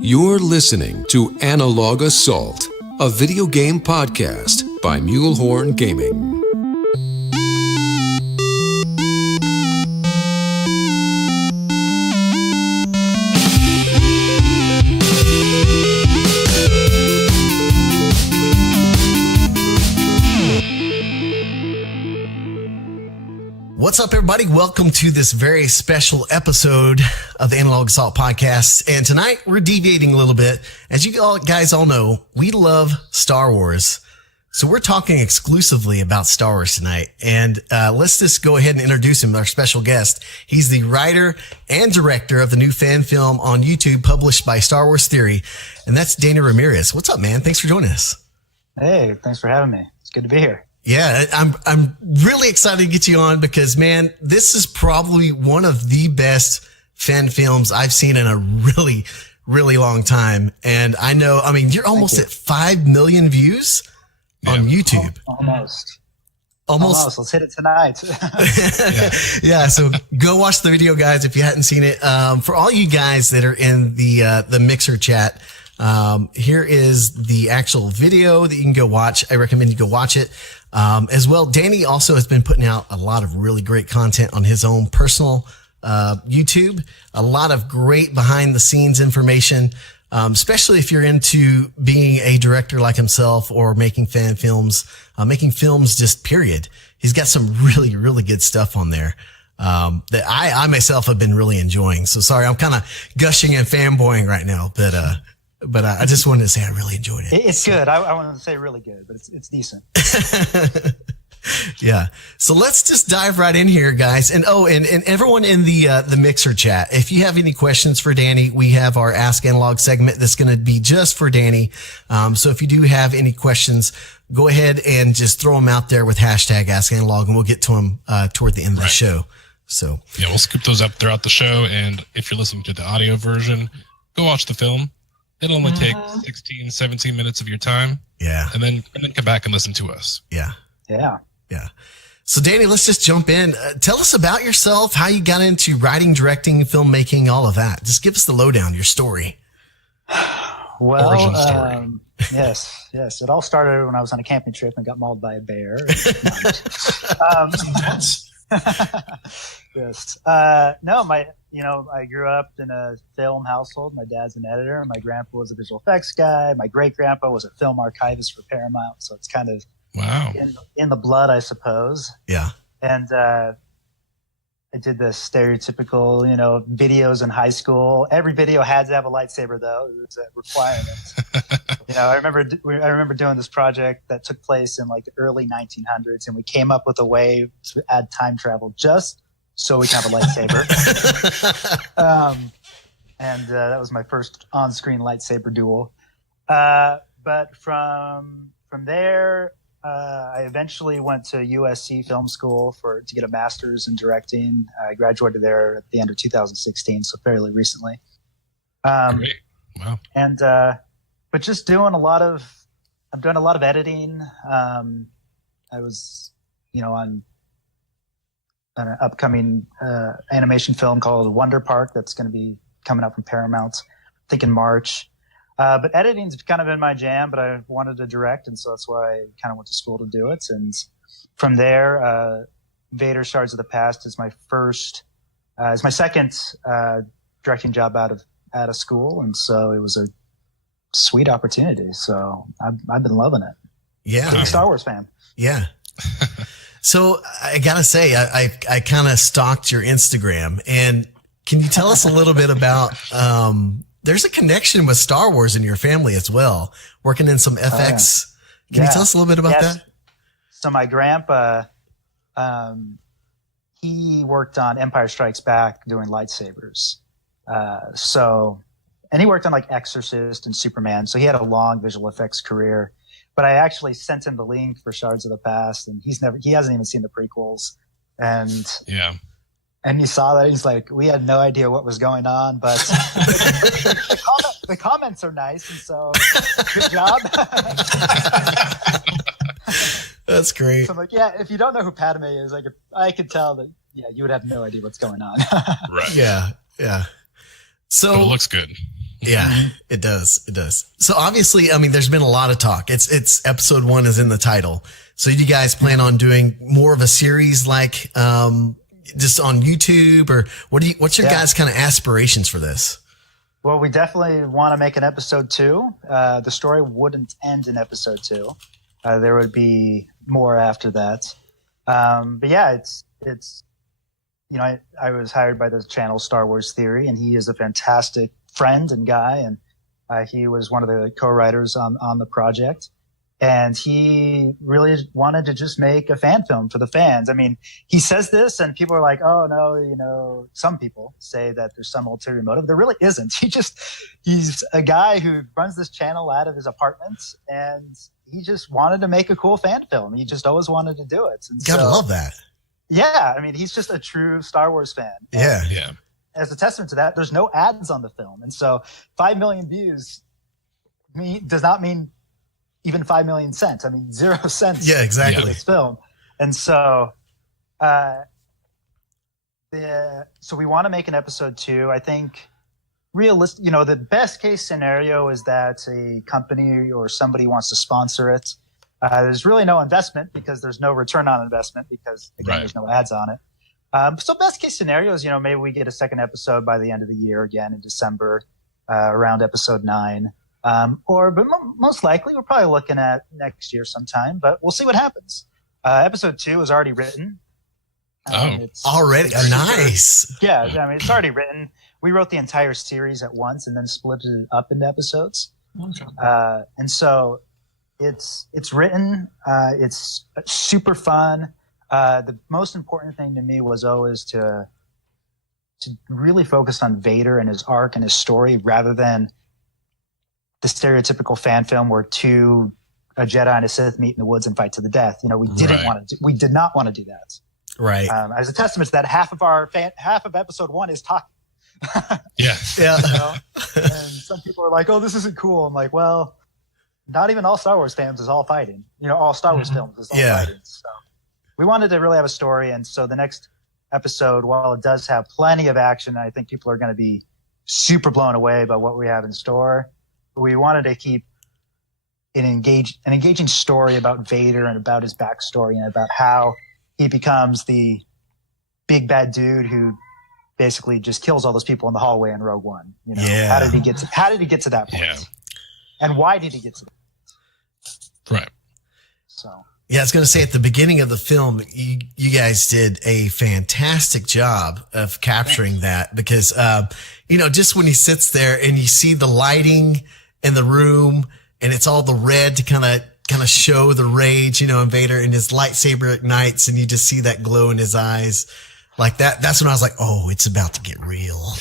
You're listening to Analog Assault, a video game podcast by Mulehorn Gaming. What's up, everybody? Welcome to this very special episode of the Analog Assault podcast. And tonight we're deviating a little bit. As you guys all know, we love Star Wars. So we're talking exclusively about Star Wars tonight. And let's just go ahead and introduce him, our special guest. He's the writer and director of the new fan film on YouTube published by Star Wars Theory. And that's Danny Ramirez. What's up, man? Thanks for joining us. Hey, thanks for having me. It's good to be here. Yeah, I'm really excited to get you on because, man, this is probably one of the best fan films I've seen in a really, really long time. And I know, I mean, you're almost at 5 million views on YouTube. Almost. Let's hit it tonight. Yeah. So go watch the video, guys, if you hadn't seen it. For all you guys that are in the Mixer chat, here is the actual video that you can go watch. I recommend you go watch it. As well, Danny also has been putting out a lot of really great content on his own personal YouTube. A lot of great behind the scenes information, especially if you're into being a director like himself or making fan films, making films just period. He's got some really, really good stuff on there that I myself have been really enjoying. So sorry, I'm kind of gushing and fanboying right now, but I just wanted to say I really enjoyed it. It's good. I wanted to say really good, but it's decent. Yeah. So let's just dive right in here, guys. And everyone in the Mixer chat, if you have any questions for Danny, we have our Ask Analog segment that's going to be just for Danny. So if you do have any questions, go ahead and just throw them out there with hashtag Ask Analog, and we'll get to them toward the end of the show. So yeah, we'll scoop those up throughout the show. And if you're listening to the audio version, go watch the film. It'll only take 16, 17 minutes of your time. Yeah. And then come back and listen to us. Yeah. Yeah. Yeah. So Danny, let's just jump in. Tell us about yourself, how you got into writing, directing, filmmaking, all of that. Just give us the lowdown, your story. Well, Origin story. Yes. It all started when I was on a camping trip and got mauled by a bear. Yes. I grew up in a film household. My dad's an editor. My grandpa was a visual effects guy. My great grandpa was a film archivist for Paramount. So it's kind of in the blood, I suppose. Yeah. And I did the stereotypical, videos in high school. Every video had to have a lightsaber, though. It was a requirement. I remember doing this project that took place in like the early 1900s, and we came up with a way to add time travel just so we can have a lightsaber. And that was my first on-screen lightsaber duel. But from there, I eventually went to USC Film School to get a master's in directing. I graduated there at the end of 2016, so fairly recently. Great. Wow. And but just I'm doing a lot of editing. I was, on an upcoming animation film called Wonder Park that's going to be coming out from Paramount, I think in March. But editing's kind of been my jam, but I wanted to direct, and so that's why I kind of went to school to do it. And from there, Vader, Shards of the Past is my second directing job out of school, and so it was a sweet opportunity. So I've been loving it. Yeah, big Star Wars fan. Yeah. So I gotta say, I kind of stalked your Instagram, and can you tell us a little bit about? There's a connection with Star Wars in your family as well, working in some FX. Can you tell us a little bit about that? So my grandpa, he worked on Empire Strikes Back doing lightsabers. And he worked on like Exorcist and Superman. So he had a long visual effects career. But I actually sent him the link for Shards of the Past, and he hasn't even seen the prequels. And yeah. And he saw that, he's like, we had no idea what was going on, but the comments are nice, and so good job. That's great. So I'm like, yeah, if you don't know who Padme is, I could tell that, you would have no idea what's going on. Right. Yeah. So it looks good. Yeah, it does. It does. So obviously, I mean, there's been a lot of talk. It's episode 1 is in the title. So you guys plan on doing more of a series like just on YouTube, or what's your guys' kind of aspirations for this? Well, we definitely want to make an episode 2. The story wouldn't end in episode 2. There would be more after that. But yeah, it's I was hired by the channel Star Wars Theory, and he is a fantastic friend and guy, and he was one of the co-writers on the project. And he really wanted to just make a fan film for the fans. I mean, he says this and people are like, oh no, some people say that there's some ulterior motive. There really isn't. He's a guy who runs this channel out of his apartment, and he just wanted to make a cool fan film. He just always wanted to do it. And Gotta love that. Yeah. I mean, he's just a true Star Wars fan. Yeah. And Yeah. as a testament to that, there's no ads on the film. And so 5 million views does not mean even 5 million cents. I mean, 0 cents. Yeah, exactly. For this film. And so, so we want to make an episode 2. I think realistic, the best case scenario is that a company or somebody wants to sponsor it. There's really no investment because there's no return on investment because again, there's no ads on it. So best case scenario is, maybe we get a second episode by the end of the year again in December, around episode 9. But most likely we're probably looking at next year sometime, but we'll see what happens. Episode 2 is already written. It's already nice. Yeah. I mean, it's already written. We wrote the entire series at once and then split it up into episodes. Okay. And so it's written. It's super fun. The most important thing to me was always to really focus on Vader and his arc and his story rather than the stereotypical fan film where a Jedi and a Sith meet in the woods and fight to the death. We did not want to do that. Right. As a testament to that, half of episode 1 is talking. Yeah. And some people are like, "Oh, this isn't cool." I'm like, "Well, not even all Star Wars fans is all fighting. All Star Wars films is all fighting." So we wanted to really have a story, and so the next episode, while it does have plenty of action, I think people are going to be super blown away by what we have in store. We wanted to keep an engaging story about Vader and about his backstory and about how he becomes the big bad dude who basically just kills all those people in the hallway in Rogue One. How did he get to that point? Yeah. And why did he get to that point? Right. So. Yeah, I was going to say at the beginning of the film, you guys did a fantastic job of capturing that because, just when he sits there and you see the lighting in the room and it's all the red to kind of show the rage, and Vader and his lightsaber ignites and you just see that glow in his eyes like that. That's when I was like, oh, it's about to get real.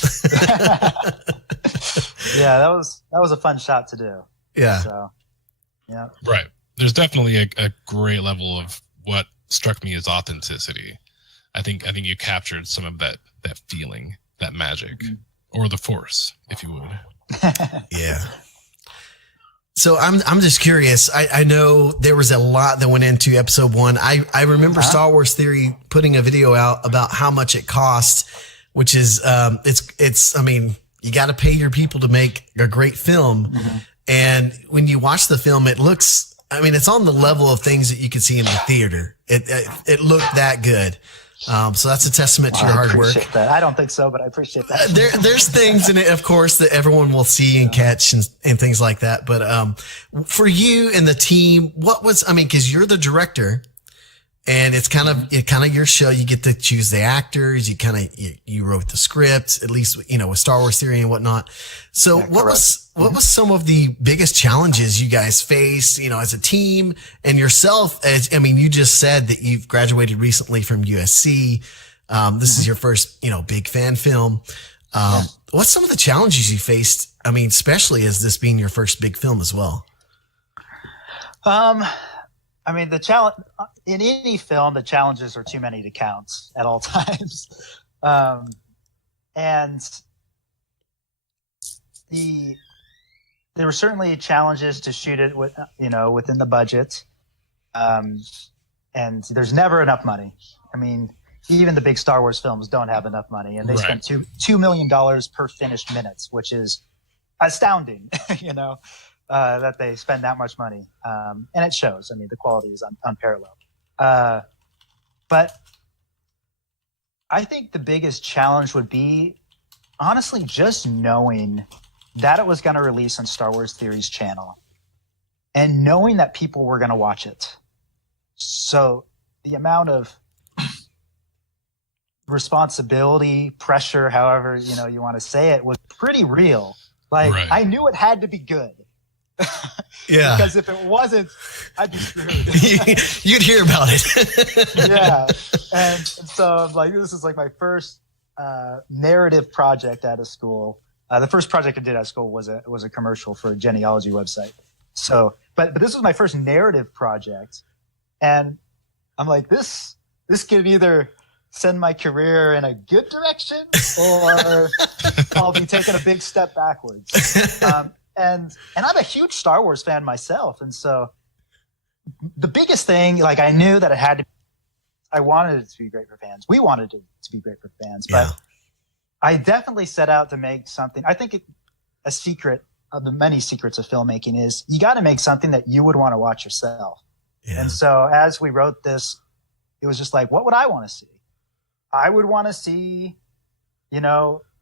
Yeah, that was a fun shot to do. Yeah. So, yeah. Right. There's definitely a great level of what struck me as authenticity. I think you captured some of that feeling, that magic, or the Force, if you would. Yeah. So I'm just curious. I know there was a lot that went into episode 1. I remember Star Wars Theory putting a video out about how much it cost, which is it's. I mean, you got to pay your people to make a great film, and when you watch the film, it looks. I mean, it's on the level of things that you could see in the theater. It looked that good. So that's a testament to your hard work. That. I don't think so, but I appreciate that. There's things in it, of course, that everyone will see and catch and things like that. But for you and the team, because you're the director, and it's kind of your show. You get to choose the actors. You wrote the script, at least with Star Wars Theory and whatnot. So what was some of the biggest challenges you guys faced, as a team and yourself? You just said that you've graduated recently from USC. This is your first, big fan film. What's some of the challenges you faced? Especially as this being your first big film as well. The challenge in any film, the challenges are too many to count at all times. And there were certainly challenges to shoot it within the budget. And there's never enough money. Even the big Star Wars films don't have enough money, and they spent $2 million per finished minutes, which is astounding, that they spend that much money. And it shows. I mean, the quality is unparalleled. But I think the biggest challenge would be, honestly, just knowing that it was going to release on Star Wars Theory's channel and knowing that people were going to watch it. So the amount of responsibility, pressure, however, you want to say it, was pretty real. Like, right. I knew it had to be good. Yeah. Because if it wasn't, I'd be screwed. You'd hear about it. Yeah. And so, like, this is like my first narrative project out of school. The first project I did out of school was a commercial for a genealogy website. So, but this was my first narrative project, and I'm like, this could either send my career in a good direction, or I'll be taking a big step backwards. And I'm a huge Star Wars fan myself, and so the biggest thing, like, I knew that it had to. I wanted it to be great for fans. We wanted it to be great for fans, but I definitely set out to make something. I think a secret of the many secrets of filmmaking is you got to make something that you would want to watch yourself. Yeah. And so as we wrote this, it was just like, what would I want to see? I would want to see,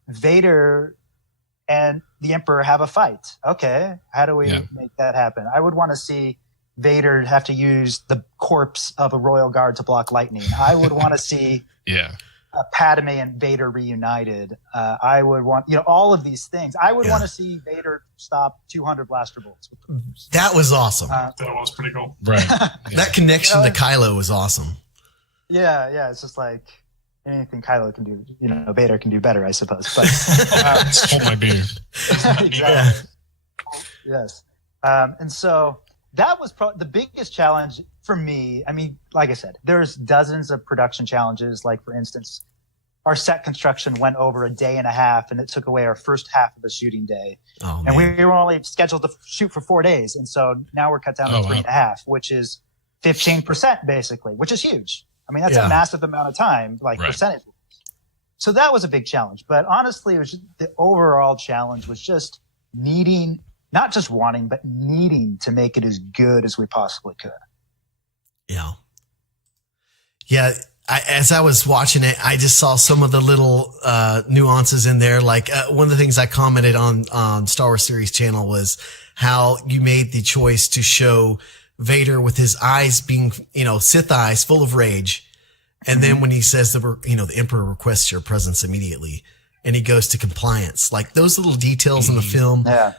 Vader and the Emperor have a fight. Okay, how do we make that happen? I would want to see Vader have to use the corpse of a royal guard to block lightning. I would want to see Padme and Vader reunited. I would want, all of these things. I would want to see Vader stop 200 blaster bolts. That was awesome. That was pretty cool. Right. That connection to Kylo was awesome. Yeah. It's just like anything Kylo can do, Vader can do better, I suppose. But hold my beer. Exactly. Yeah. Yes. And so that was the biggest challenge for me. I mean, like I said, there's dozens of production challenges. Like, for instance, our set construction went over a day and a half, and it took away our first half of the shooting day. Oh, and we were only scheduled to shoot for 4 days. And so now we're cut down to 3.5, which is 15% basically, which is huge. I mean, that's a massive amount of time, like percentage. So that was a big challenge. But honestly, it was the overall challenge was just needing, not just wanting, but needing to make it as good as we possibly could. Yeah. Yeah. As I was watching it, I just saw some of the little nuances in there. Like one of the things I commented on Star Wars Series channel was how you made the choice to show Vader with his eyes being, Sith eyes full of rage. And then when he says the Emperor requests your presence immediately, and he goes to compliance, like those little details in the film. Yeah.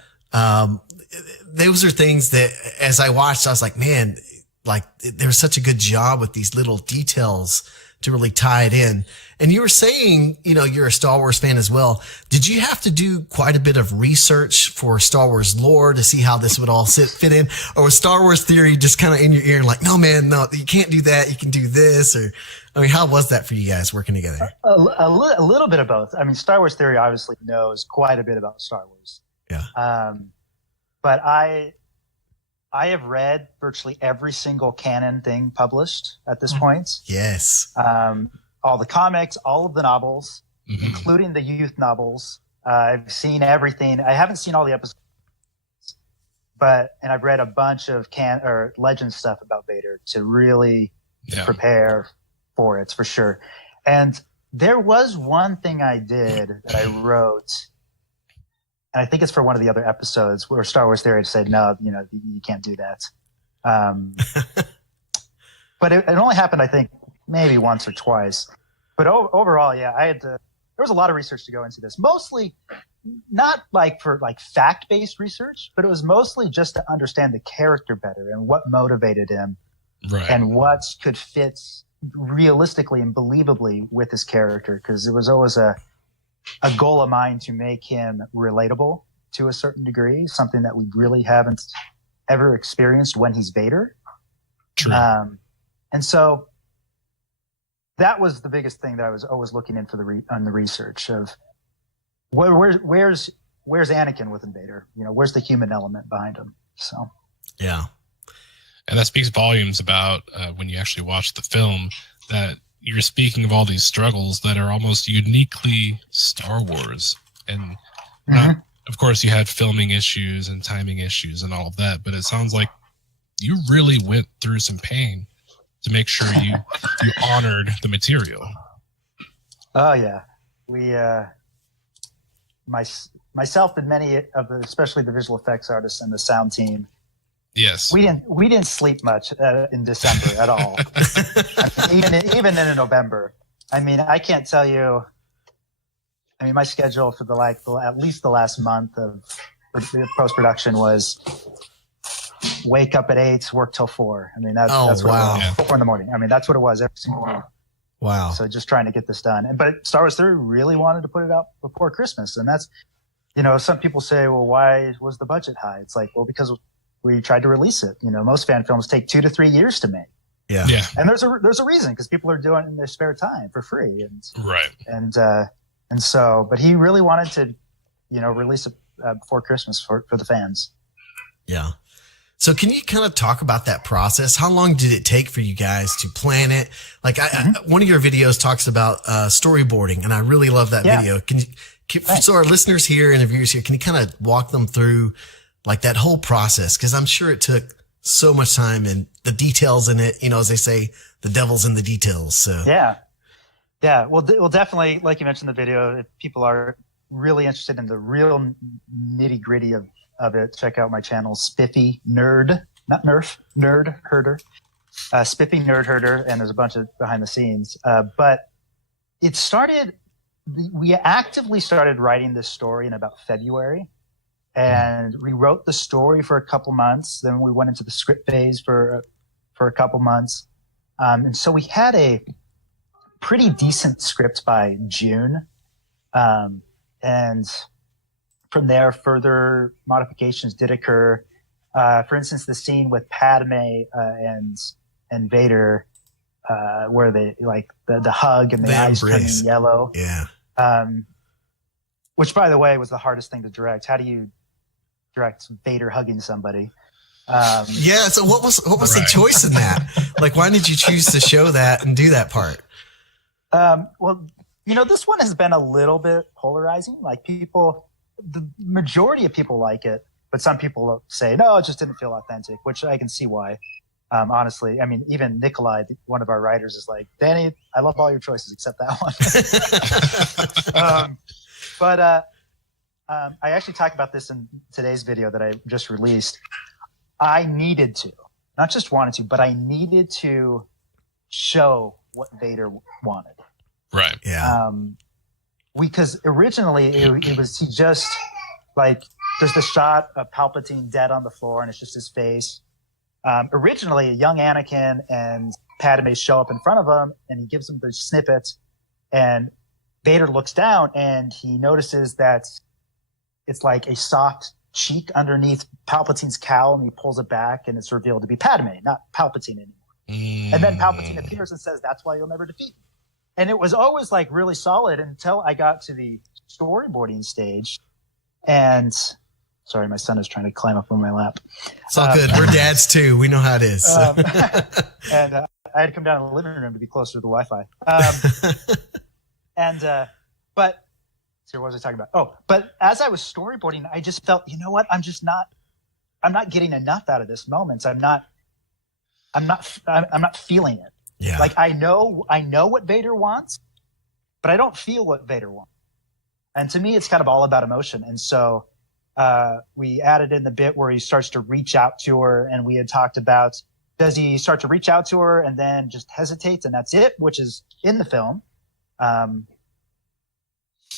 Those are things that as I watched, I was like, man, like there's such a good job with these little details to really tie it in. And you were saying, you're a Star Wars fan as well. Did you have to do quite a bit of research for Star Wars lore to see how this would all fit in? Or was Star Wars Theory just kind of in your ear and like, no, man, no, you can't do that. You can do this. Or, I mean, how was that for you guys working together? A little bit of both. I mean, Star Wars Theory obviously knows quite a bit about Star Wars. Yeah. But I have read virtually every single canon thing published at this point. Yes. All the comics, all of the novels, including the youth novels. I've seen everything. I haven't seen all the episodes, and I've read a bunch of legend stuff about Vader to really prepare for it, for sure. And there was one thing I did that I wrote, and I think it's for one of the other episodes where Star Wars Theory said, no, you can't do that. But it only happened, I think, maybe once or twice. But overall, there was a lot of research to go into this. Mostly not like for like fact-based research, but it was mostly just to understand the character better and what motivated him and what could fit realistically and believably with his character. Because it was always a goal of mine to make him relatable to a certain degree, something that we really haven't ever experienced when he's Vader. True. And so that was the biggest thing that I was always looking in for on the research of where's Anakin within Vader? Where's the human element behind him? So yeah, and that speaks volumes about when you actually watch the film that you're speaking of all these struggles that are almost uniquely Star Wars, and of course, you had filming issues and timing issues and all of that, but it sounds like you really went through some pain to make sure you honored the material. Oh yeah, we myself and many of the, especially the visual effects artists and the sound team. Yes, we didn't sleep much in December at all. I mean, even in November. I mean, I can't tell you. I mean, my schedule for at least the last month of post production was wake up at 8, work till 4. I mean, that's what wow. it was, 4 in the morning. I mean, that's what it was every single morning. Wow. So just trying to get this done. But Star Wars 3 really wanted to put it out before Christmas. And that's, some people say, well, why was the budget high? It's like, well, because we tried to release it. Most fan films take 2 to 3 years to make. Yeah. And there's a reason, because people are doing it in their spare time for free. Right. And so, but he really wanted to, release it before Christmas for the fans. Yeah. So can you kind of talk about that process? How long did it take for you guys to plan it? Like one of your videos talks about storyboarding, and I really love that video. So our listeners here and the viewers here, can you kind of walk them through like that whole process? Because I'm sure it took so much time, and the details in it, as they say, the devil's in the details. So yeah. Well, definitely, like you mentioned in the video, if people are really interested in the real nitty gritty of it, check out my channel, Spiffy Nerd, not Nerf, Nerd Herder, Spiffy Nerd Herder, and there's a bunch of behind the scenes. But it started, we actively started writing this story in about February, and we wrote the story for a couple months. Then we went into the script phase for a couple months. And so we had a pretty decent script by June. And from there, further modifications did occur. For instance, the scene with Padme and Vader, where they like the hug and the eyes turning yellow. Yeah. Which, by the way, was the hardest thing to direct. How do you direct Vader hugging somebody? Yeah. So what was the choice in that? Like, why did you choose to show that and do that part? Well, this one has been a little bit polarizing. Like the majority of people like it, but some people say, no, it just didn't feel authentic, which I can see why. Honestly, I mean, even Nikolai, one of our writers, is like, Danny, I love all your choices except that one. But I actually talked about this in today's video that I just released. I needed to, not just wanted to, but I needed to show what Vader wanted. Right. Yeah. Because originally it was, he just like, there's the shot of Palpatine dead on the floor and it's just his face. Originally a young Anakin and Padme show up in front of him and he gives him the snippet, and Vader looks down and he notices that it's like a soft cheek underneath Palpatine's cowl, and he pulls it back and it's revealed to be Padme, not Palpatine anymore. And then Palpatine appears and says, that's why you'll never defeat me. And it was always like really solid until I got to the storyboarding stage. And sorry, my son is trying to climb up on my lap. It's all good. We're dads too. We know how it is. And I had to come down to the living room to be closer to the Wi-Fi. But so what was I talking about? Oh, but as I was storyboarding, I just felt, you know what? I'm not getting enough out of this moment. I'm not feeling it. Yeah. Like I know what Vader wants, but I don't feel what Vader wants. And to me, it's kind of all about emotion. And so we added in the bit where he starts to reach out to her, and we had talked about, does he start to reach out to her and then just hesitates and that's it, which is in the film,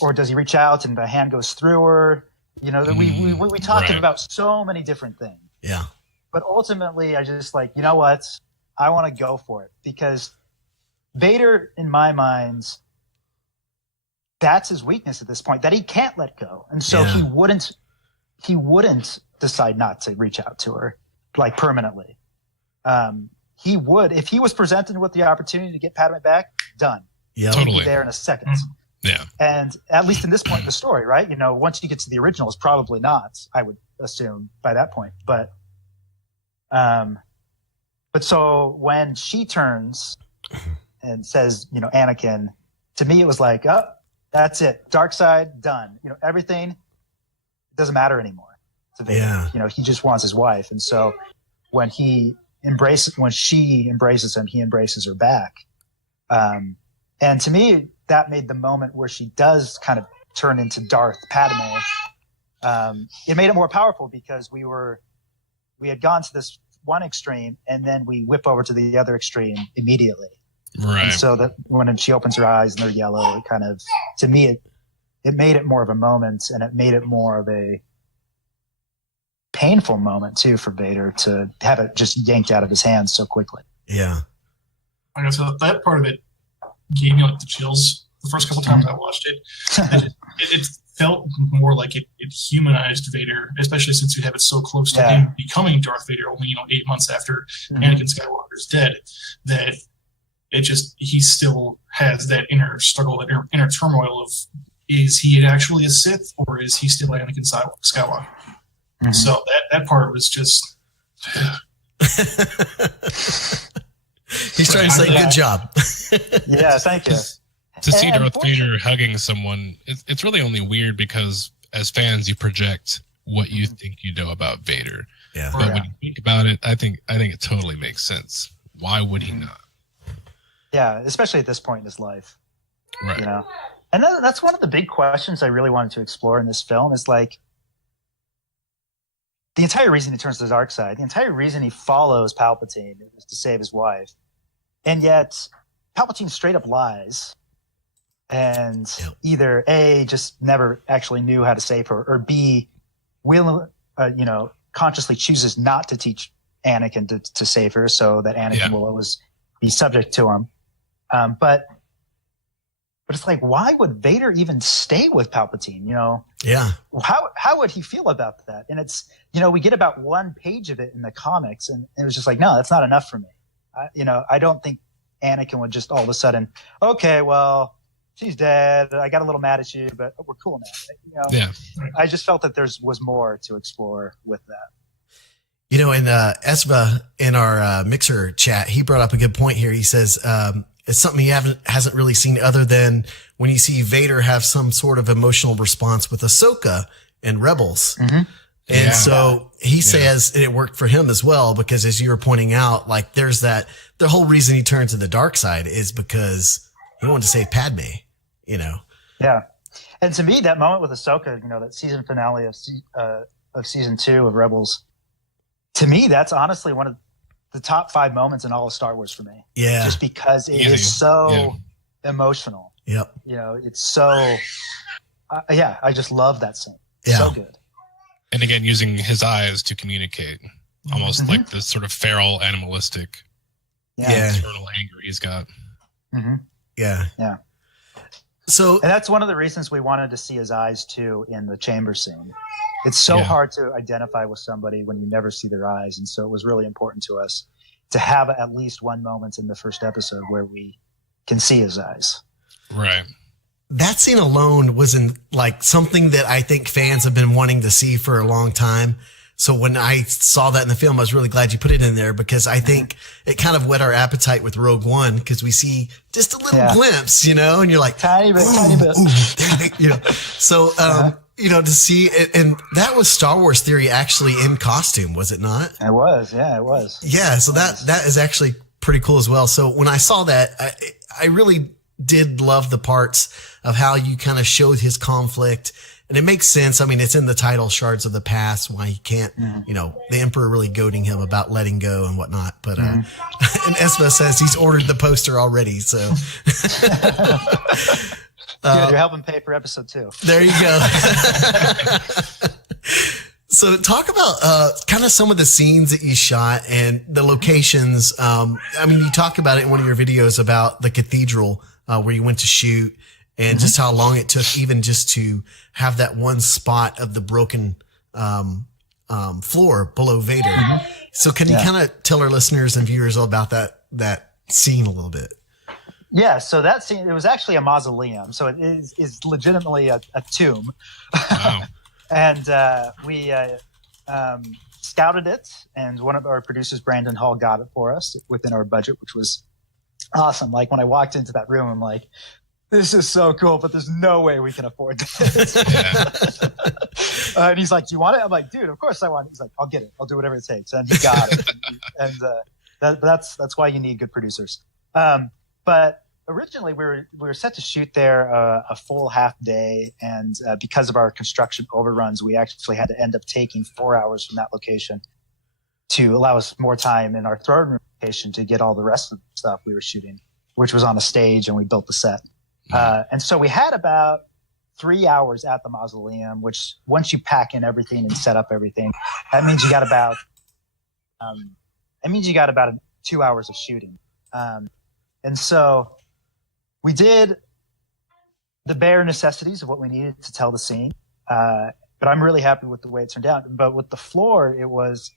or does he reach out and the hand goes through her? We talked about so many different things. Yeah. But ultimately, I just like, you know what? I want to go for it, because Vader, in my mind, that's his weakness at this point, that he can't let go. And so he wouldn't decide not to reach out to her like permanently. He would, if he was presented with the opportunity to get Padme back, done. Yeah. He'd be Totally. there in a second. Yeah. And at least in this point in the story, right? Once you get to the originals, probably not, I would assume by that point. But so when she turns and says, Anakin, to me, it was like, oh, that's it. Dark side, done. Everything doesn't matter anymore to Vader. Yeah. You know, he just wants his wife. And so when she embraces him, he embraces her back. And to me, that made the moment where she does kind of turn into Darth Padme. It made it more powerful because we had gone to this one extreme and then we whip over to the other extreme immediately. Right. And so that when she opens her eyes and they're yellow, it kind of, to me, it made it more of a moment, and it made it more of a painful moment too for Vader to have it just yanked out of his hands so quickly. Yeah. Like I said, that part of it gave me like the chills the first couple times I watched it. It felt more like it humanized Vader, especially since we have it so close to him becoming Darth Vader only 8 months after Anakin Skywalker's dead, that it just, he still has that inner struggle, that inner turmoil of, is he actually a Sith or is he still Anakin Skywalker? Mm-hmm. So that part was just he's trying to say good job. Yeah, thank you. To see Darth Vader hugging someone, it's really only weird because as fans you project what you think you know about Vader. Yeah. But when you think about it, I think it totally makes sense. Why would he not? Yeah, especially at this point in his life. Right. You know? And that's one of the big questions I really wanted to explore in this film is like the entire reason he turns to the dark side, the entire reason he follows Palpatine is to save his wife. And yet Palpatine straight up lies and either A, just never actually knew how to save her, or B, consciously chooses not to teach Anakin to save her so that Anakin will always be subject to him. But it's like, why would Vader even stay with Palpatine? You know? Yeah. How would he feel about that? And it's, we get about one page of it in the comics, and it was just like, no, that's not enough for me. I don't think Anakin would just all of a sudden, okay, well, she's dead. I got a little mad at you, but we're cool now. Yeah. I just felt that there was more to explore with that. And Esba in our Mixer chat, he brought up a good point here. He says it's something he hasn't really seen other than when you see Vader have some sort of emotional response with Ahsoka and Rebels. Mm-hmm. And so he says it worked for him as well, because as you were pointing out, like there's the whole reason he turned to the dark side is because he wanted to save Padme, Yeah. And to me, that moment with Ahsoka, that season finale of season 2 of Rebels, to me, that's honestly one of the top 5 moments in all of Star Wars for me. Yeah. Just because it is so emotional. Yep. It's so, I just love that scene. Yeah. So good. And again, using his eyes to communicate, almost like this sort of feral, animalistic, internal anger he's got. Mm-hmm. Yeah. Yeah. So, and that's one of the reasons we wanted to see his eyes too in the chamber scene. It's so hard to identify with somebody when you never see their eyes. And so it was really important to us to have at least one moment in the first episode where we can see his eyes. Right. That scene alone was something that I think fans have been wanting to see for a long time. So when I saw that in the film, I was really glad you put it in there, because I think it kind of whet our appetite with Rogue One, because we see just a little glimpse, and you're like, tiny bit. So, to see it, and that was Star Wars Theory actually in costume, was it not? It was. Yeah, it was. Yeah. So that is actually pretty cool as well. So when I saw that, I really did love the parts of how you kind of showed his conflict. And it makes sense. I mean, it's in the title, Shards of the Past, why he can't, the Emperor really goading him about letting go and whatnot. But, and Esma says he's ordered the poster already. So you're helping pay for episode 2. There you go. So talk about kind of some of the scenes that you shot and the locations. You talk about it in one of your videos about the cathedral where you went to shoot, and just how long it took even just to have that one spot of the broken floor below Vader. So can you kind of tell our listeners and viewers all about that scene a little bit? Yeah, so that scene, it was actually a mausoleum. So it is legitimately a tomb. Wow. And we scouted it, and one of our producers, Brandon Hall, got it for us within our budget, which was awesome. Like when I walked into that room, I'm like, this is so cool, but there's no way we can afford this. And he's like, "Do you want it?" I'm like, "Dude, of course I want it." He's like, "I'll get it. I'll do whatever it takes." And he got it. And that's why you need good producers. But originally we were set to shoot there a full half day, and because of our construction overruns, we actually had to end up taking 4 hours from that location to allow us more time in our throne room location to get all the rest of the stuff we were shooting, which was on a stage, and we built the set. And so we had about 3 hours at the mausoleum, which once you pack in everything and set up everything, that means you got about 2 hours of shooting. And so we did the bare necessities of what we needed to tell the scene. But I'm really happy with the way it turned out. But with the floor, it was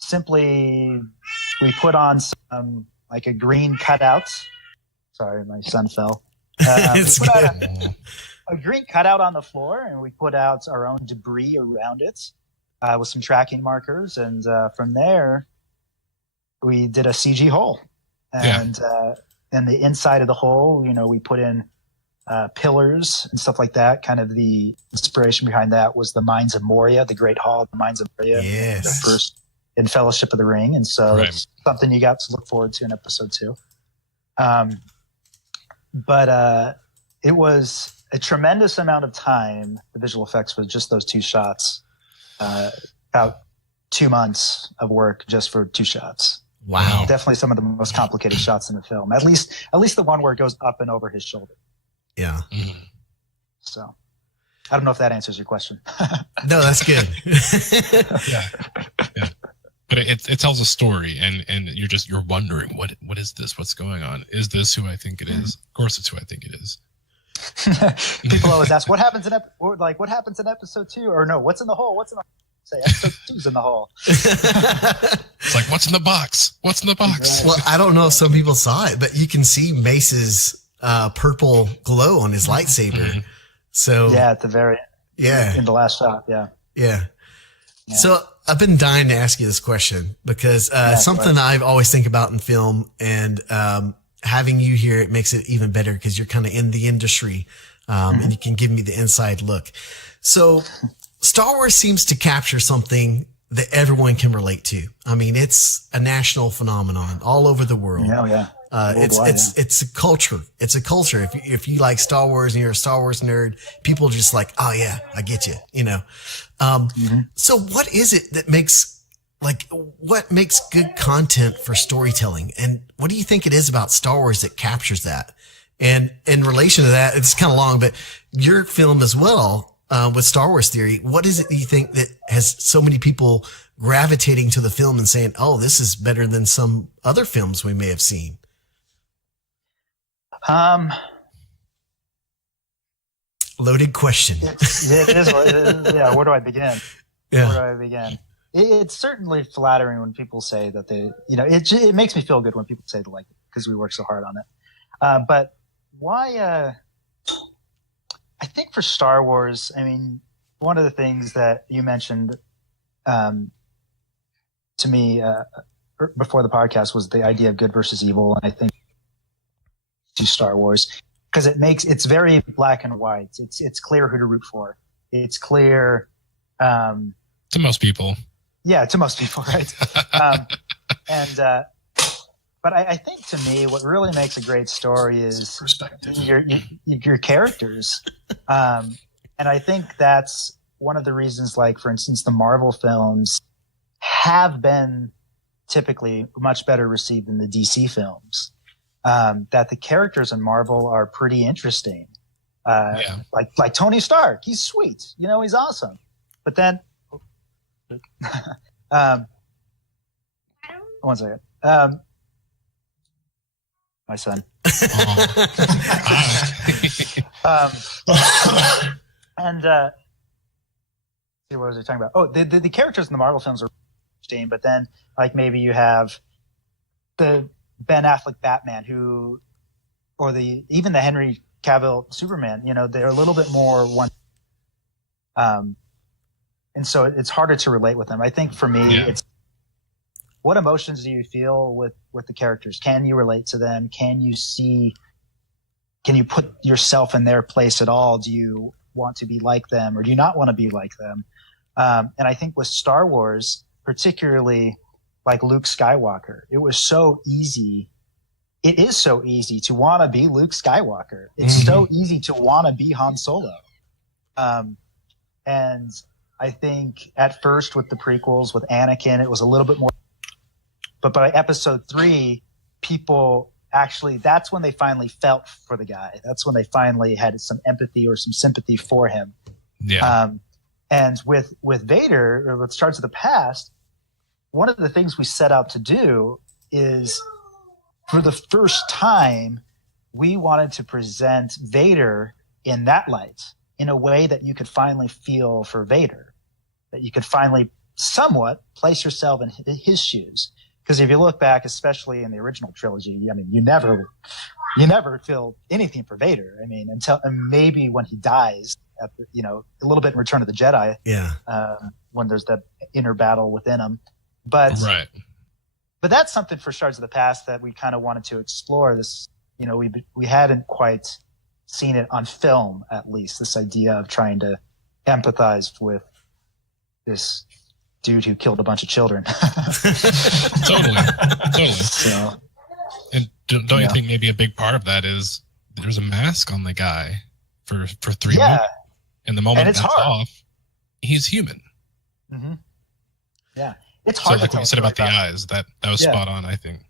simply, we put on some, like a green cutout. Sorry, my son fell. We put out a green cutout on the floor, and we put out our own debris around it with some tracking markers. And from there, we did a CG hole. And the inside of the hole, we put in pillars and stuff like that. Kind of the inspiration behind that was the Mines of Moria, the Great Hall of the Mines of Moria, the first in Fellowship of the Ring. And so it's something you got to look forward to in episode 2. But it was a tremendous amount of time, the visual effects, with just those 2 shots. About 2 months of work just for 2 shots. Wow. Definitely some of the most complicated shots in the film. At least the one where it goes up and over his shoulder. Yeah. So I don't know if that answers your question. No, that's good. Yeah. But it tells a story, and you're wondering what is this? What's going on? Is this who I think it is? Of course, it's who I think it is. People always ask, what happens in episode 2? Or no, what's in the hole? What's in the say episode 2's in the hole? It's like, what's in the box? What's in the box? Well, I don't know if some people saw it, but you can see Mace's purple glow on his lightsaber. So at the very in the last shot. Yeah. So I've been dying to ask you this question because something I always think about in film, and having you here, it makes it even better because you're kind of in the industry, and you can give me the inside look. So Star Wars seems to capture something that everyone can relate to. I mean, it's a national phenomenon all over the world. It's a culture. It's a culture. If you like Star Wars and you're a Star Wars nerd, people are just like, oh yeah, I get you, So what is it that makes good content for storytelling? And what do you think it is about Star Wars that captures that? And in relation to that, it's kind of long, but your film as well, with Star Wars Theory, what is it that you think that has so many people gravitating to the film and saying, oh, this is better than some other films we may have seen? Loaded question. It is. Yeah. Where do I begin? Yeah. Where do I begin? It's certainly flattering when people say that they, it makes me feel good when people say they like it because we work so hard on it. But why, I think for Star Wars, I mean, one of the things that you mentioned to me before the podcast was the idea of good versus evil. And I think to Star Wars, because it's very black and white. It's clear who to root for. It's clear to most people. Yeah, to most people, right? But I think to me, what really makes a great story is your characters. And I think that's one of the reasons, like, for instance, the Marvel films have been typically much better received than the DC films. That the characters in Marvel are pretty interesting. Like Tony Stark, he's sweet. He's awesome. But then, one second. My son. And what was I talking about? Oh, the characters in the Marvel films are interesting, but then like maybe you have the Ben Affleck Batman even the Henry Cavill Superman, they're a little bit more one. And so it's harder to relate with them. I think for me, it's what emotions do you feel with the characters? Can you relate to them? Can you put yourself in their place at all? Do you want to be like them or do you not want to be like them? And I think with Star Wars, particularly like Luke Skywalker, it was so easy. It is so easy to want to be Luke Skywalker. It's so easy to want to be Han Solo. And I think at first with the prequels, with Anakin, it was a little bit more. But by episode 3, people actually, that's when they finally felt for the guy. That's when they finally had some empathy or some sympathy for him. Yeah. And with Vader, or with Shards of the Past, one of the things we set out to do is, for the first time, we wanted to present Vader in that light, in a way that you could finally feel for Vader, that you could finally somewhat place yourself in his shoes. Because if you look back, especially in the original trilogy, I mean, you never feel anything for Vader. I mean, until maybe when he dies, at the, a little bit in Return of the Jedi. Yeah. When there's that inner battle within him, but that's something for Shards of the Past that we kind of wanted to explore. This, we hadn't quite seen it on film, at least. This idea of trying to empathize with this dude who killed a bunch of children. Totally. So, and don't you think maybe a big part of that is there's a mask on the guy for 3 yeah. weeks, and the moment it's that's hard. off, he's human. Mm-hmm. Yeah, it's hard. So like to what you said about the eyes, that was spot on, I think.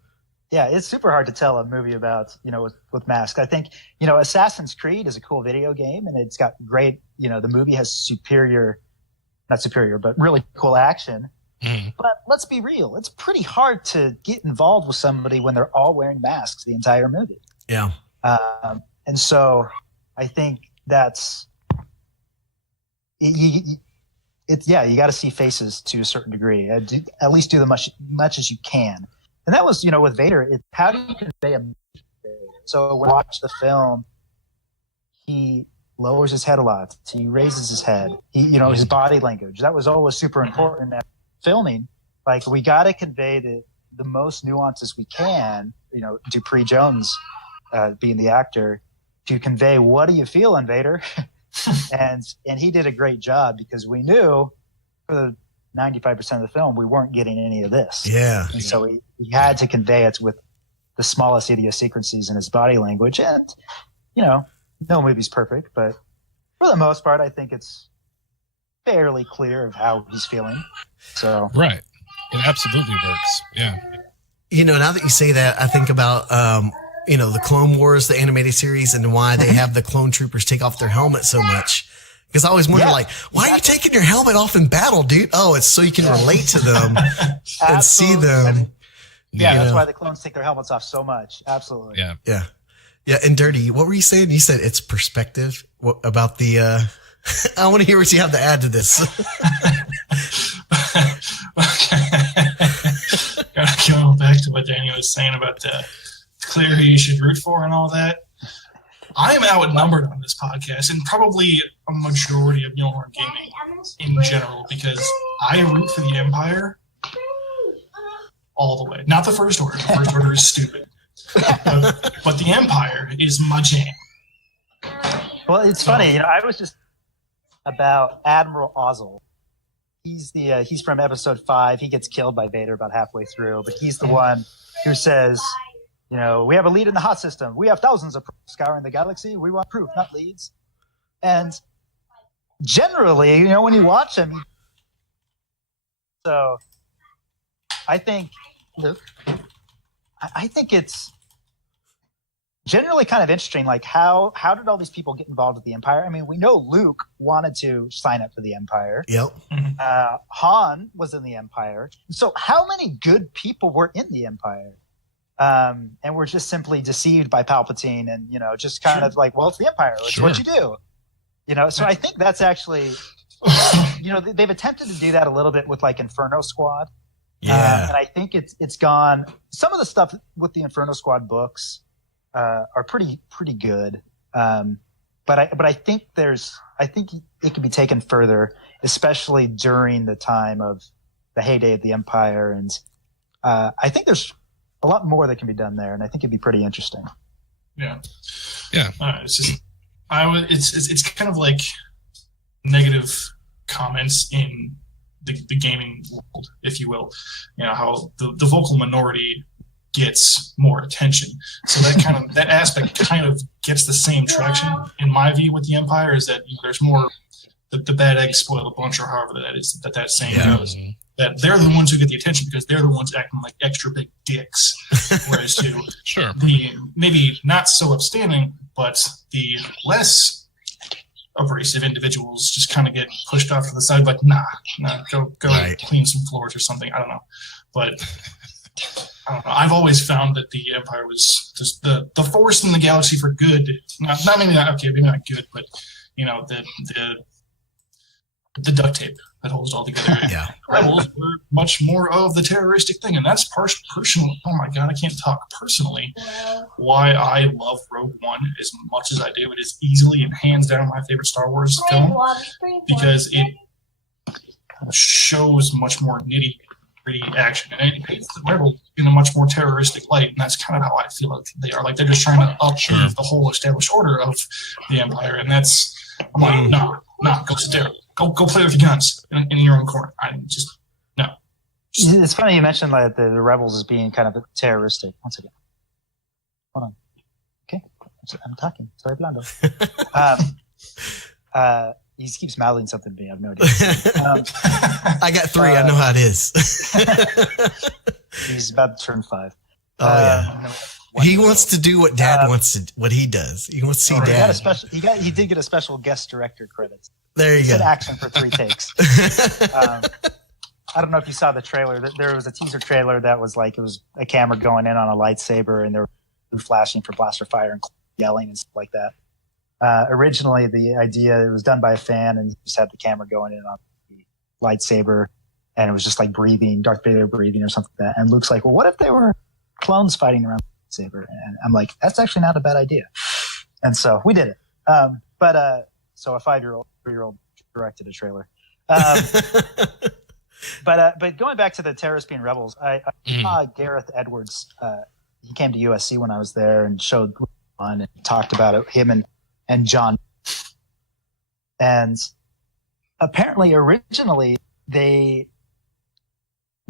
Yeah, it's super hard to tell a movie about, with masks. I think, Assassin's Creed is a cool video game, and it's got great, the movie has not superior, but really cool action. Mm-hmm. But let's be real. It's pretty hard to get involved with somebody when they're all wearing masks the entire movie. Yeah. And so I think that's, you got to see faces to a certain degree. At least do the much as you can. And that was, with Vader, how do you convey a message to Vader? So when I watch the film, he lowers his head a lot. He raises his head. His body language. That was always super important at filming. Like, we got to convey the most nuances we can, Dupree Jones being the actor, to convey, what do you feel, Vader? and he did a great job, because we knew for the 95% of the film, we weren't getting any of this. Yeah. And so he had to convey it with the smallest idiosyncrasies in his body language. And, no movie's perfect, but for the most part, I think it's fairly clear of how he's feeling. So right. It absolutely works. Yeah. Now that you say that, I think about, the Clone Wars, the animated series, and why they have the clone troopers take off their helmet so much. Because I always wonder, why are you taking your helmet off in battle, dude? Oh, it's so you can relate to them and see them. That's why the clones take their helmets off so much. Absolutely. Yeah. Yeah. Yeah. And Dirty, what were you saying? You said it's perspective. What about the, I want to hear what you have to add to this. Going back to what Daniel was saying about clear who you should root for and all that. I am outnumbered on this podcast, and probably a majority of Mulehorn Gaming in general, because I root for the Empire all the way. Not the First Order. The First Order is stupid. But the Empire is my jam. Well, it's funny. I was just about Admiral Ozzel. He's from episode 5. He gets killed by Vader about halfway through, but he's the one who says, we have a lead in the hot system. We have thousands of proofs scouring the galaxy. We want proof, not leads. And generally, when you watch him, so I think it's generally kind of interesting. Like, how did all these people get involved with the Empire? I mean, we know Luke wanted to sign up for the Empire. Yep. Han was in the Empire. So how many good people were in the Empire? And we're just simply deceived by Palpatine, and just kind of like, well, it's the Empire. It's what you do. So I think that's actually, they've attempted to do that a little bit with like Inferno Squad. Yeah. And I think it's gone. Some of the stuff with the Inferno Squad books are pretty good. But I think it can be taken further, especially during the time of the heyday of the Empire, and I think there's a lot more that can be done there, and I think it'd be pretty interesting. Yeah. Yeah. It's just, it's kind of like negative comments in the gaming world, if you will. You know, how the vocal minority gets more attention. So that aspect kind of gets the same traction, in my view, with the Empire, is that there's more the bad eggs spoil the bunch, or however that saying goes. That they're the ones who get the attention because they're the ones acting like extra big dicks. Whereas to the maybe not so upstanding, but the less abrasive individuals just kind of get pushed off to the side, like, nah, go clean some floors or something. I don't know. But I don't know. I've always found that the Empire was just the force in the galaxy for good. Maybe not good, but you know, the duct tape that holds it all together. Yeah. Rebels were much more of the terroristic thing, and that's personally. Oh my God, I can't talk personally. Why I love Rogue One as much as I do. It is easily and hands down my favorite Star Wars film because it shows much more nitty-gritty action, and it paints the Rebels in a much more terroristic light, and that's kind of how I feel like they are. Like they're just trying to upheave the whole established order of the Empire, and that's. I'm like, no, go sit there. Go play with your guns in your own corner. No. It's funny you mentioned like the rebels as being kind of terroristic. Once again, hold on. Okay, I'm talking. Sorry, Blando. He keeps mouthing something to me. I have no idea. I got 3. I know how it is. He's about to turn 5. He wants to do what Dad wants to. What he does. He wants to see Dad. He did get a special guest director credits. There you go. Action for 3 takes. I don't know if you saw the trailer. There was a teaser trailer that was like it was a camera going in on a lightsaber, and there were flashing for blaster fire and yelling and stuff like that. Originally, the idea it was done by a fan, and he just had the camera going in on the lightsaber, and it was just like breathing, Darth Vader breathing or something like that. And Luke's like, "Well, what if they were clones fighting around the lightsaber?" And I'm like, "That's actually not a bad idea." And so we did it. So a 5-year-old, 3-year-old directed a trailer. But going back to the terrorists being rebels, I saw Gareth Edwards. He came to USC when I was there and showed one and talked about it. Him and John. And apparently, originally,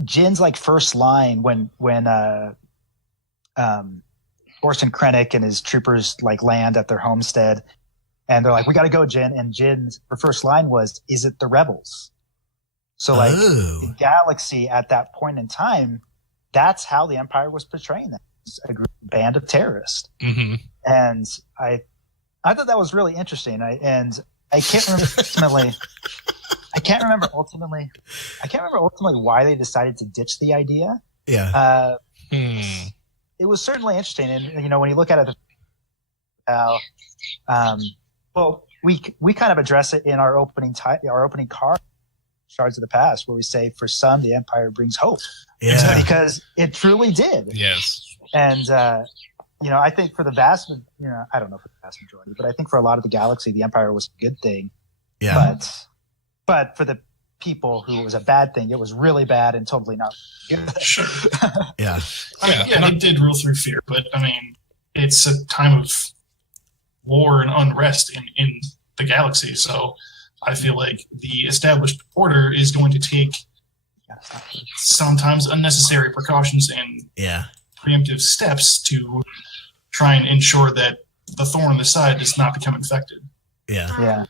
Jin's like first line when Orson Krennic and his troopers like land at their homestead. And they're like, "We got to go, Jin." And her first line was, "Is it the rebels?" So like the galaxy at that point in time, that's how the Empire was portraying them. A band of terrorists. Mm-hmm. And I thought that was really interesting. I can't remember ultimately why they decided to ditch the idea. Yeah. It was certainly interesting. And, you know, when you look at it, well, we kind of address it in our opening card, Shards of the Past, where we say, for some, the Empire brings hope. Yeah. Because it truly did. Yes. And, you know, I think for the vast, I don't know for the vast majority, but I think for a lot of the galaxy, the Empire was a good thing. Yeah. But for the people who it was a bad thing, it was really bad and totally not good. Sure. Yeah. They did rule through fear, but I mean, it's a time of war and unrest in the galaxy. So I feel like the established order is going to take sometimes unnecessary precautions and preemptive steps to try and ensure that the thorn in the side does not become infected. Yeah.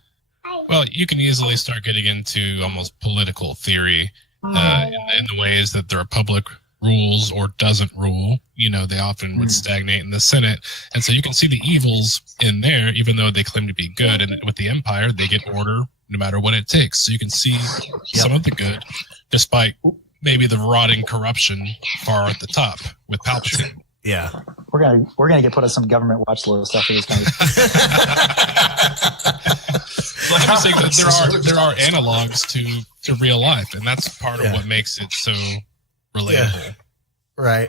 Well, you can easily start getting into almost political theory in the ways that the Republic rules or doesn't rule. You know, they often would stagnate in the Senate. And so you can see the evils in there, even though they claim to be good. And with the Empire, they get order no matter what it takes. So you can see some of the good, despite maybe the rotting corruption far at the top with Palpatine. Yeah. We're gonna get put on some government watch list after this conversation. I'm saying that there are analogs to real life, and that's part of what makes it so relatable. Yeah. Right.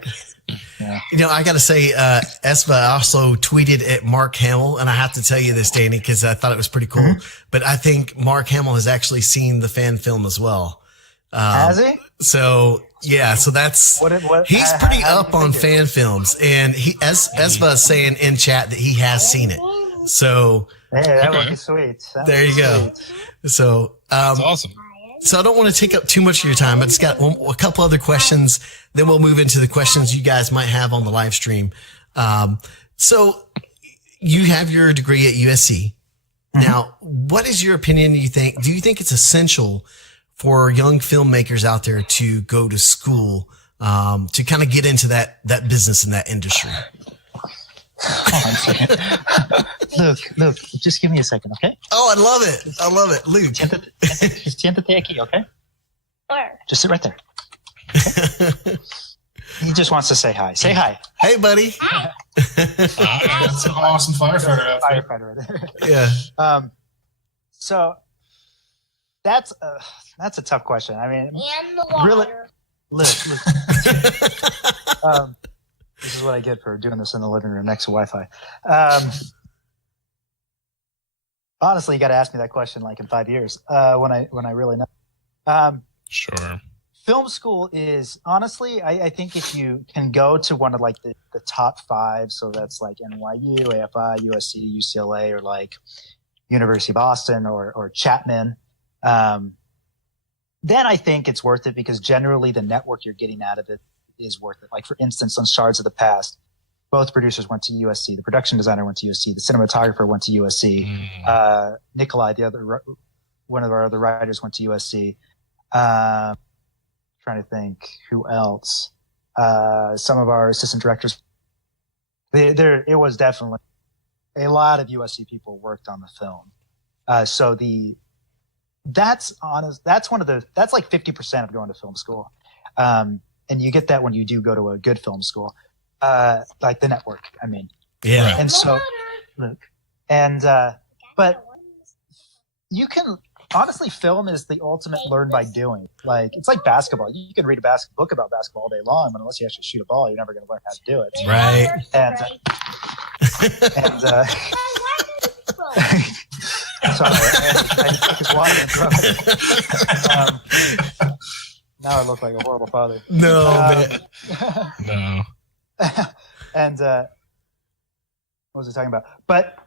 Yeah. You know, I got to say, Espa also tweeted at Mark Hamill, and I have to tell you this, Danny, because I thought it was pretty cool. Mm-hmm. But I think Mark Hamill has actually seen the fan film as well. Has he? So yeah, so that's he's pretty up on fan films, and Espa is saying in chat that he has seen it. So Hey, that would Okay. be sweet. There you go. So, That's awesome. so I don't want to take up too much of your time. I just got a couple other questions. Then we'll move into the questions you guys might have on the live stream. So you have your degree at USC. Now, what is your opinion? Do you think it's essential for young filmmakers out there to go to school, to kind of get into that business and that industry? Luke, just give me a second, okay? Oh, I love it. Luke. Siéntate aquí, okay? Just sit right there. Okay? He just wants to say hi. Say hi. Hey, buddy. That's an awesome firefighter outfit. Firefighter right there. Yeah. So that's a tough question. I mean, And the water. really, Luke. This is what I get for doing this in the living room next to Wi-Fi. Honestly, you got to ask me that question like in 5 years when I really know. Sure. Film school is honestly, I think if you can go to one of like the top 5, so that's like NYU, AFI, USC, UCLA, or like University of Boston or Chapman, then I think it's worth it because generally the network you're getting out of it is worth it. Like for instance, on Shards of the Past, both producers went to USC. The production designer went to USC. The cinematographer went to USC. Nikolai, one of our other writers, went to USC. Trying to think who else. Some of our assistant directors. It was definitely a lot of USC people worked on the film. So that's like 50% of going to film school. And you get that when you do go to a good film school, like the network. I mean, Yeah. and so, look, and but you can honestly, film is the ultimate learn by doing. Like it's like basketball. You could read a book about basketball all day long, but unless you actually shoot a ball, you're never going to learn how to do it. Right. And sorry, I just water and throw it. Now I look like a horrible father. No, man. No. And what was I talking about? But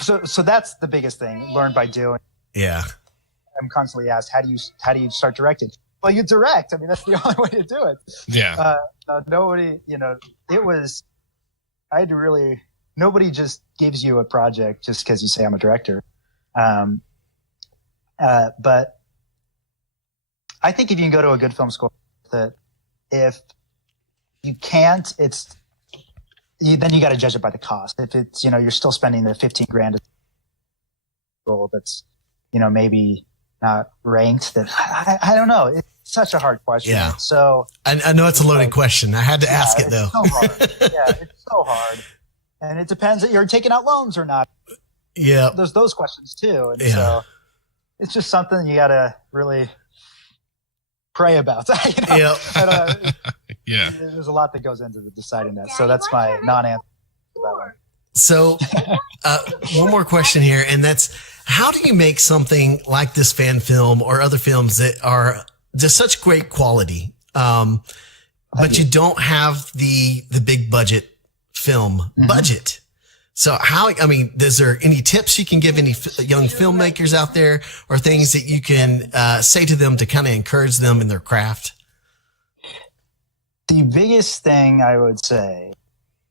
so that's the biggest thing. Learn by doing. Yeah. I'm constantly asked, how do you start directing? Well, you direct. I mean, that's the only way to do it. Yeah. Nobody, nobody just gives you a project just because you say I'm a director. But I think if you can go to a good film school, that if you can't, then you got to judge it by the cost. If it's, you're still spending the 15 grand that's, maybe not ranked, that I don't know. It's such a hard question. Yeah. So I know it's a loaded question. I had to ask it though. It's so hard. Yeah, it's so hard. And it depends that you're taking out loans or not. Yeah. There's those questions too. And Yeah. so it's just something you got to really pray about. Yeah. Yeah. There's a lot that goes into deciding that. So that's my non-answer to that one. So, one more question here, and that's how do you make something like this fan film or other films that are just such great quality, but you don't have the big budget film budget? So is there any tips you can give any young filmmakers out there or things that you can say to them to kind of encourage them in their craft? The biggest thing I would say,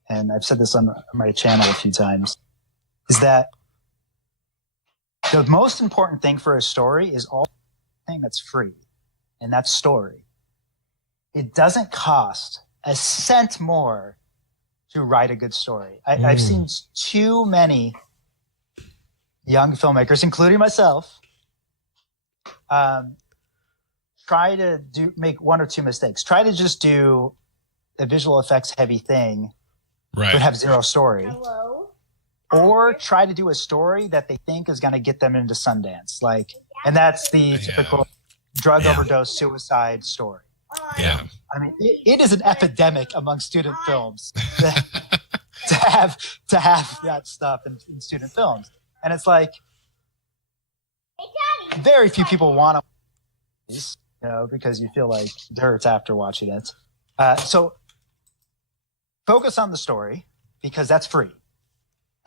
and I've said this on my channel a few times, is that the most important thing for a story is all thing that's free, and that's story. It doesn't cost a cent more to write a good story. I've seen too many young filmmakers, including myself, try to make one or two mistakes. Try to just do a visual effects heavy thing, Right. but have zero story. Hello? Or try to do a story that they think is going to get them into Sundance. And that's the typical drug overdose suicide story. Yeah. I mean, it is an epidemic among student films to have that stuff in student films. And it's like, very few people want to, because you feel like dirt after watching it. So focus on the story because that's free.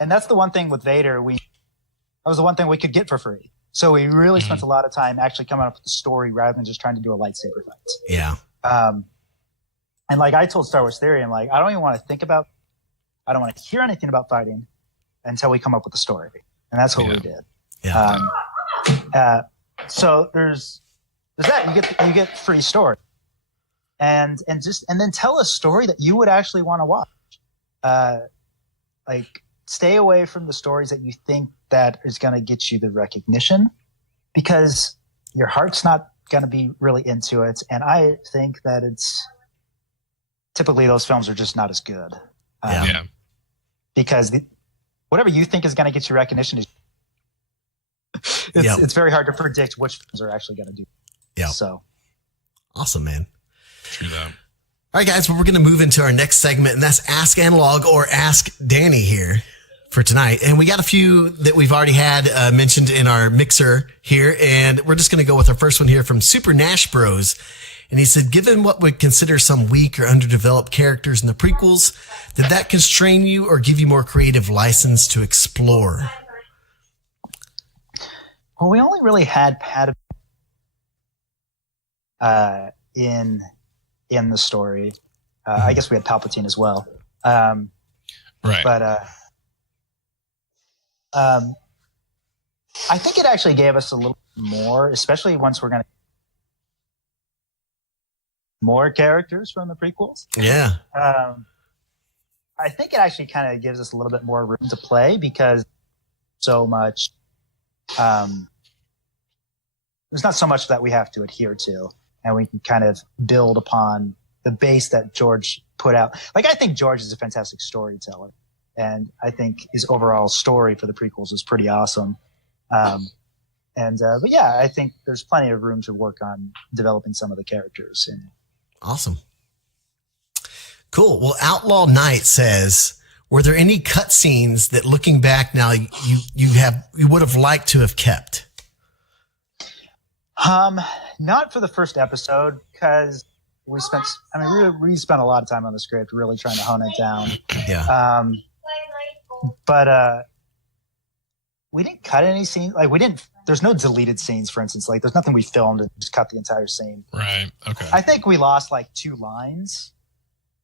And that's the one thing with Vader. That was the one thing we could get for free. So we really spent a lot of time actually coming up with the story rather than just trying to do a lightsaber fight. Yeah. And like I told Star Wars Theory, I'm like, I don't even want to I don't want to hear anything about fighting until we come up with the story. And that's what we did. Yeah. So there's that. You get free story. And then tell a story that you would actually want to watch. Like stay away from the stories that you think that is going to get you the recognition, because your heart's not going to be really into it. And I think that typically those films are just not as good. Because whatever you think is going to get you recognition it's very hard to predict which films are actually going to do. Yeah. So awesome, man. True that. All right, guys, well, we're going to move into our next segment, and that's Ask Analog or Ask Danny here for tonight. And we got a few that we've already had mentioned in our mixer here, and we're just going to go with our first one here from Super Nash Bros. And he said, given what would consider some weak or underdeveloped characters in the prequels, did that constrain you or give you more creative license to explore? Well, we only really had Padme in the story. I guess we had Palpatine as well. Right. But I think it actually gave us a little more, especially once we're going to more characters from the prequels. Yeah. I think it actually kind of gives us a little bit more room to play, because so much there's not so much that we have to adhere to, and we can kind of build upon the base that George put out. Like, I think George is a fantastic storyteller, and I think his overall story for the prequels is pretty awesome. But yeah, I think there's plenty of room to work on developing some of the characters. And awesome. Cool. Well, Outlaw Knight says, were there any cutscenes that, looking back now, you would have liked to have kept? Not for the first episode, because we spent a lot of time on the script, really trying to hone it down. Yeah. But we didn't cut any scenes. Like, there's no deleted scenes, for instance. Like, there's nothing we filmed and just cut the entire scene. Right. Okay. I think we lost like 2 lines,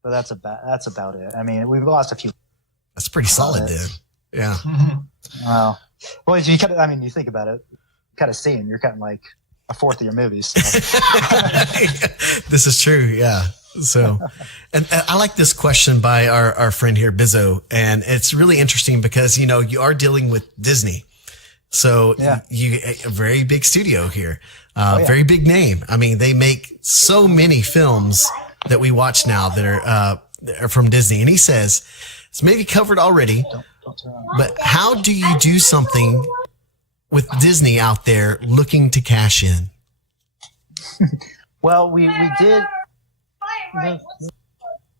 but that's about it. I mean, we've lost a few. That's pretty solid, dude. Yeah. Well, if you cut it, I mean, you think about it, cut a scene, you're cutting like a fourth of your movies. So. This is true. Yeah. So, and I like this question by our friend here, Bizzo. And it's really interesting because, you are dealing with Disney. So you a very big studio here, very big name. I mean, they make so many films that we watch now that are from Disney. And he says, it's maybe covered already, but how do you do something with Disney out there looking to cash in? Well, we did.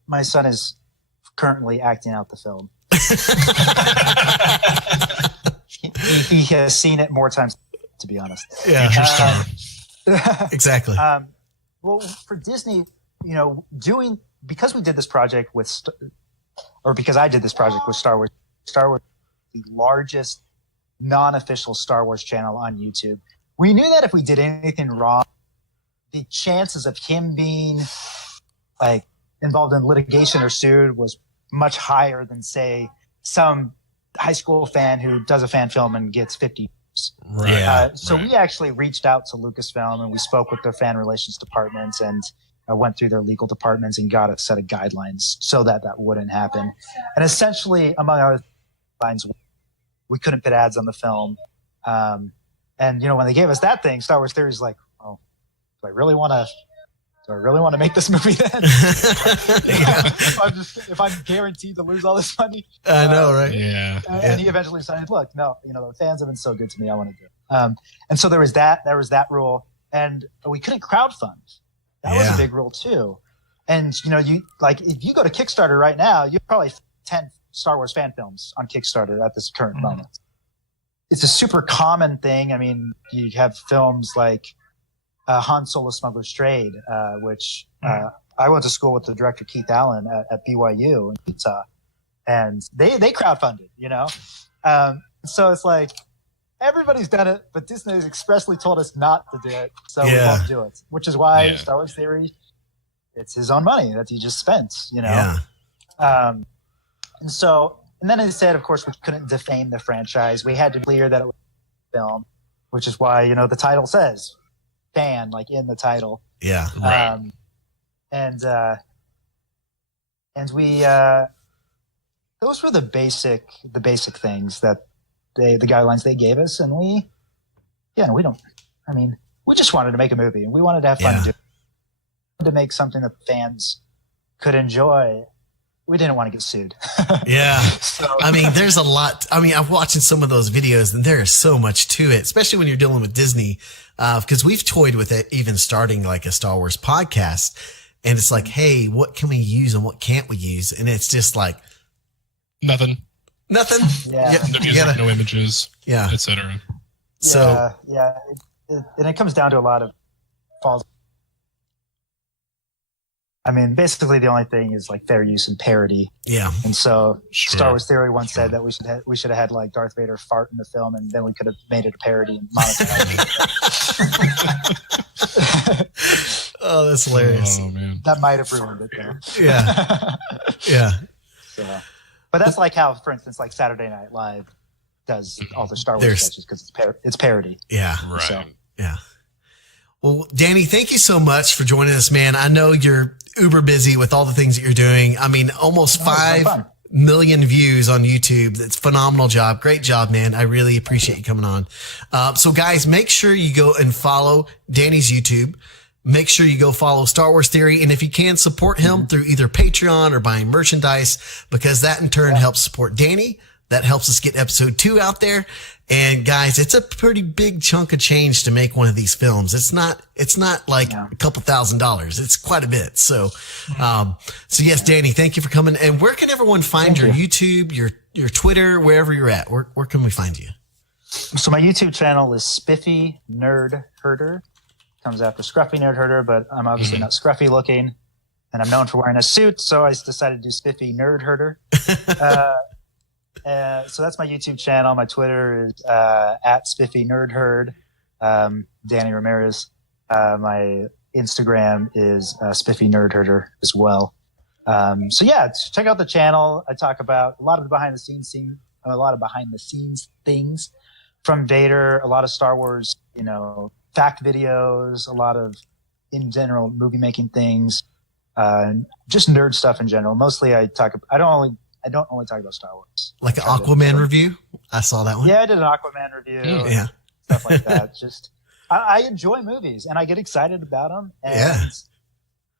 My son is currently acting out the film. He has seen it more times, to be honest. Yeah, exactly. Well, for Disney, because we did this project because I did this project with Star Wars. Star Wars, the largest non-official Star Wars channel on YouTube. We knew that if we did anything wrong, the chances of him being like involved in litigation or sued was much higher than, say, some high school fan who does a fan film and gets 50 years. Right. We actually reached out to Lucasfilm and we spoke with their fan relations department and went through their legal departments and got a set of guidelines so that wouldn't happen. And essentially, among other guidelines, we couldn't put ads on the film. And when they gave us that thing, Star Wars Theory is like, oh, do I really want to make this movie then? If I'm guaranteed to lose all this money. I know, right? Yeah. And he eventually decided, look, no, the fans have been so good to me, I want to do it. And so there was that rule, and we couldn't crowdfund. That was a big rule too. And if you go to Kickstarter right now, you have probably 10 Star Wars fan films on Kickstarter at this current moment. It's a super common thing. I mean, you have films like Han Solo Smuggler's Trade, which I went to school with the director Keith Allen at BYU in Utah. and they crowdfunded, so it's like everybody's done it, but Disney has expressly told us not to do it, so we won't do it, which is why Star Wars Theory, it's his own money that he just spent, and then they said, of course, we couldn't defame the franchise. We had to be clear that it was a film, which is why, the title says fan, like in the title. Yeah. Right. And we, those were the basic things that the guidelines they gave us. And we just wanted to make a movie, and we wanted to have fun to make something that fans could enjoy. We didn't want to get sued. Yeah. There's a lot. I'm watching some of those videos, and there is so much to it, especially when you're dealing with Disney, because we've toyed with it, even starting like a Star Wars podcast. And it's like, hey, what can we use and what can't we use? And it's just like Nothing. Yeah. No music, no images, etc. So and it comes down to a lot of false. Basically the only thing is like fair use and parody. Yeah. And so Sure. Star Wars Theory once said that we should have had like Darth Vader fart in the film, and then we could have made it a parody and monetized it. Oh, that's hilarious. Oh man. That might have ruined it though. Yeah. Yeah. So, but that's like how, for instance, like Saturday Night Live does all the Star Wars sketches because it's parody. Yeah. Right. So, Yeah. Well, Danny, thank you so much for joining us, man. I know you're uber busy with all the things that you're doing. Almost 5 million views on YouTube. That's a phenomenal job. Great job, man. I really appreciate you coming on. So guys, make sure you go and follow Danny's YouTube. Make sure you go follow Star Wars Theory. And if you can, support him through either Patreon or buying merchandise, because that in turn helps support Danny. That helps us get episode 2 out there. And guys, it's a pretty big chunk of change to make one of these films. It's not like a couple $1,000s. It's quite a bit. So yes, Danny, thank you for coming. And where can everyone find your YouTube, your Twitter, wherever you're at? Where can we find you? So my YouTube channel is Spiffy Nerd Herder. Comes after Scruffy Nerd Herder, but I'm obviously not scruffy looking, and I'm known for wearing a suit, so I decided to do Spiffy Nerd Herder. So that's my YouTube channel. My Twitter is at Spiffy Nerd Herd, Danny Ramirez. My Instagram is Spiffy Nerd Herder as well. Check out the channel. I talk about a lot of the behind the scenes things from Vader, a lot of Star Wars, fact videos, a lot of in general movie making things, just nerd stuff in general. Mostly I don't only talk about Star Wars. Like an Aquaman review? I saw that one. Yeah, I did an Aquaman review. Yeah. Stuff like that. Just I enjoy movies and I get excited about them.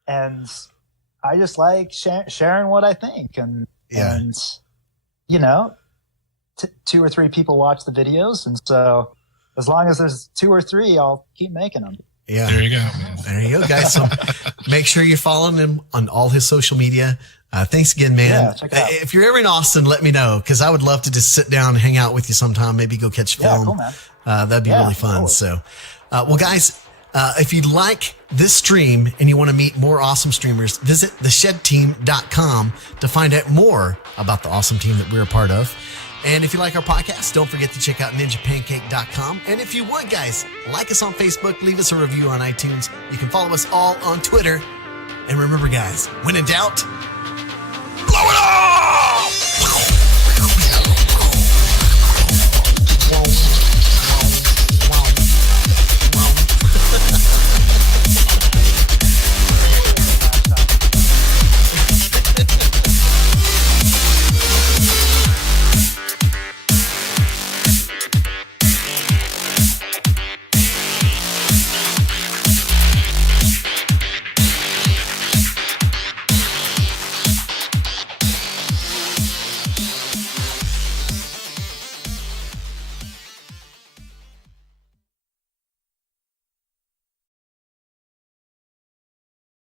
And I just like sharing what I think. And 2 or 3 people watch the videos. And so as long as there's 2 or 3, I'll keep making them. Yeah. There you go, man. There you go, guys. So make sure you're following him on all his social media. Thanks again, man. Yeah, check it out. If you're ever in Austin, let me know, because I would love to just sit down and hang out with you sometime. Maybe go catch film. Yeah, cool, man. That'd be really fun. Totally. So, guys, if you'd like this stream and you want to meet more awesome streamers, visit theshedteam.com to find out more about the awesome team that we're a part of. And if you like our podcast, don't forget to check out ninjapancake.com. And if you would, guys, like us on Facebook, leave us a review on iTunes. You can follow us all on Twitter. And remember, guys, when in doubt,